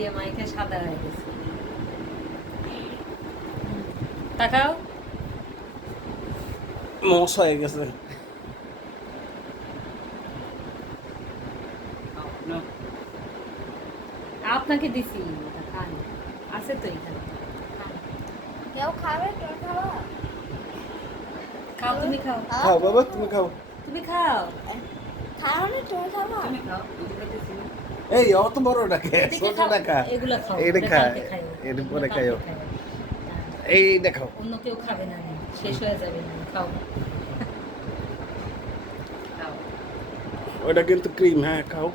দিয়ে মাইকে সাদা হয়ে গেছে। তাকাও, মশ হয়ে গেছে। আপনাকে দিছি, ওটা খান, আছে তো এখানে। খান। কেউ খাবে? কেউ খাবা? খাও, তুমি খাও, খাও বাবা, তুমি খাও। তুমি খাও, খাও না, তুমি খাবা? তুমি খাও, আমি খাইতেছি না। এই অত বড় ডাকে, এদিকে ছোট খাও, ডাকা। এগুলো খাও, এইটা এটা খা, কালকে খাইও, এটা এগুলো পরে কালকে খাইও। খাইও। হ্যাঁ, এইটা খাও। অন্য কেউ খাবে না, শেষ হয়ে যাবে না, খাও। খাও। ওটা কিন্তু ক্রিম, হ্যাঁ খাও।